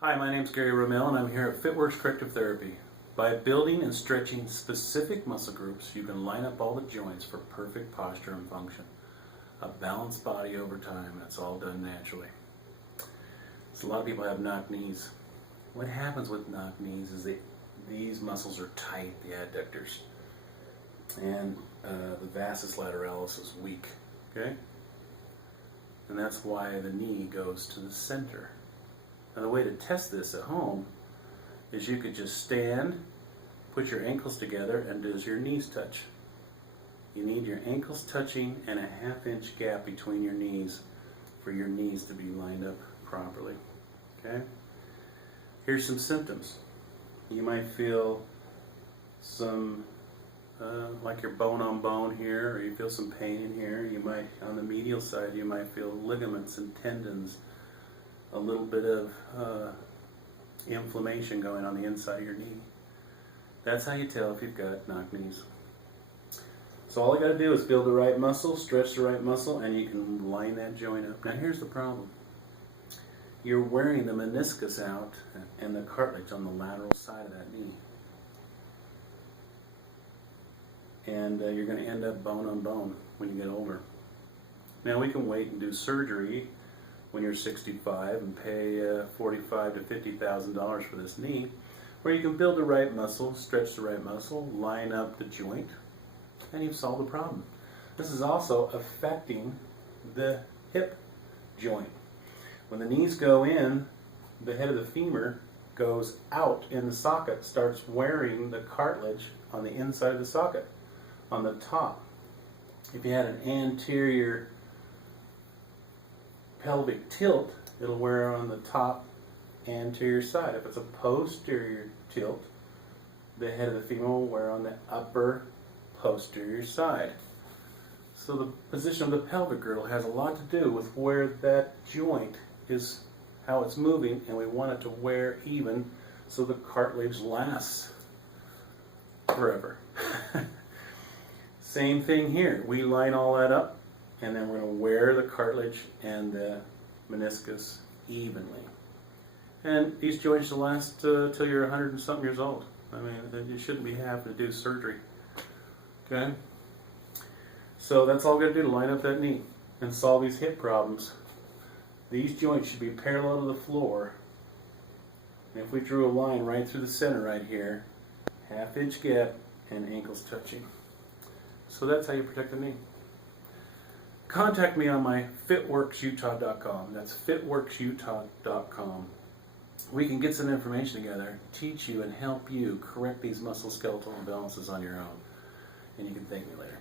Hi, my name is Gary Romell and I'm here at FitWorks Corrective Therapy. By building and stretching specific muscle groups, you can line up all the joints for perfect posture and function. A balanced body over time, and it's all done naturally. So a lot of people have knock knees. What happens with knock knees is that these muscles are tight, the adductors, and the vastus lateralis is weak, okay? And that's why the knee goes to the center. Now the way to test this at home is you could just stand, put your ankles together, and does your knees touch? You need your ankles touching and a half-inch gap between your knees for your knees to be lined up properly. Okay? Here's some symptoms. You might feel some, like you're bone on bone here, or you feel some pain in here. You might, on the medial side, you might feel ligaments and tendons, a little bit of inflammation going on the inside of your knee. That's how you tell if you've got knock knees. So all I got to do is build the right muscle, stretch the right muscle, and you can line that joint up. Now here's the problem. You're wearing the meniscus out and the cartilage on the lateral side of that knee. And you're going to end up bone on bone when you get older. Now we can wait and do surgery when you're 65 and pay $45,000 to $50,000 for this knee, where you can build the right muscle, stretch the right muscle, line up the joint, and you've solved the problem. This is also affecting the hip joint. When the knees go in, the head of the femur goes out in the socket, starts wearing the cartilage on the inside of the socket, on the top. If you had an anterior pelvic tilt, it'll wear on the top anterior side. If it's a posterior tilt, the head of the femur will wear on the upper posterior side. So the position of the pelvic girdle has a lot to do with where that joint is, how it's moving, and we want it to wear even so the cartilage lasts forever. Same thing here. We line all that up, and then we're going to wear the cartilage and the meniscus evenly. And these joints will last till you're 100 and something years old. I mean, you shouldn't be having to do surgery. Okay? So that's all we're going to do to line up that knee and solve these hip problems. These joints should be parallel to the floor. And if we drew a line right through the center right here, half-inch gap and ankles touching. So that's how you protect the knee. Contact me on my fitworksutah.com. That's fitworksutah.com. We can get some information together, teach you and help you correct these musculoskeletal imbalances on your own. And you can thank me later.